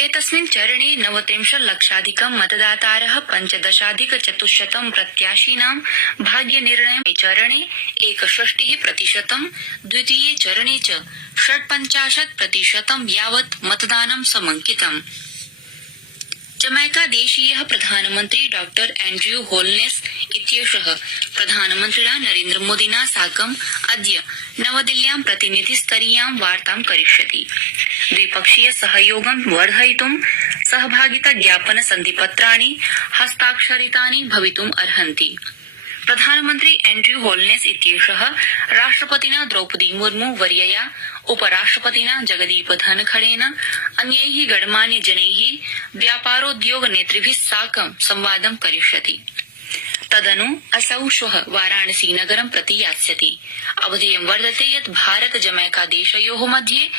एतस्मिन् चरणे 29,00,000 मतदातारः 15,400 प्रत्याशिनां भाग्यनिर्णय चरणे 61%, द्वितीये चरणे च 58% यावत् मतदानं समंकितम्। जमैका देशीयः प्रधानमन्त्री डॉ एंड्रयू होलनेस इत्येषः प्रधानमन्त्रिणा नरेन्द्रमोदिना साकम् अद्य नवदिल्ल्यां प्रतिनिधिस्तरीयां वार्तां करिष्यति। द्विपक्षीय सहयोगं वर्धयितुं सहभागिता ज्ञापन सन्धिपत्राणि हस्ताक्षरितानि भवितुम् अर्हन्ति। प्रधानमन्त्री एंड्रयू होलनेस इत्येषः राष्ट्रपतिना द्रौपदी मुर्मू वर्यया, उपराष्ट्रपतिना जगदीप धनखड़ेन, अन्यैः गणमान्यजनैः व्यापारोद्योग नेतृभिः साकं संवादं करिष्यति। तदनु असौ श्वः वाराणसी नगरं प्रति यास्यति। अवधेयं वर्तते यत् भारत जमैका देशयोः मध्ये